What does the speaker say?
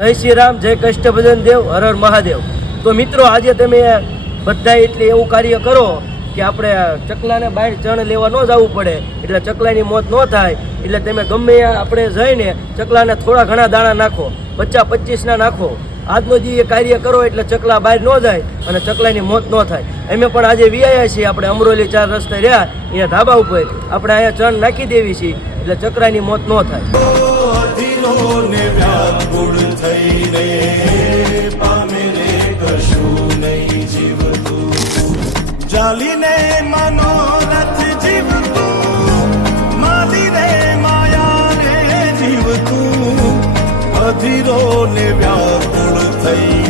જય શ્રી રામ, જય કષ્ટભજન દેવ, હર હર મહાદેવ। તો મિત્રો, આજે તમે બધા એટલે એવું કાર્ય કરો કે આપણે ચકલાને બહાર ચણ લેવા ન જવું પડે, એટલે ચકલાની મોત ન થાય। એટલે તમે ગમે આપણે જઈને ચકલાને થોડા ઘણા દાણા નાખો, 50-25 ના નાખો। આજનો જે કાર્ય કરો એટલે ચકલા બહાર ન જાય અને ચકલાની મોત ન થાય। અમે પણ આજે વિયાયા છીએ, આપણે અમરોલી 4 રસ્તે રહ્યા અહીંયા ધાબા ઉપર આપણે અહીંયા ચણ નાખી દેવી છીએ એટલે ચકલાની મોત ન થાય। જાલીને મનોરથ જીવતું, માલીને માયાને જીવતું, અધીરો ને વ્યાકુળ થઈ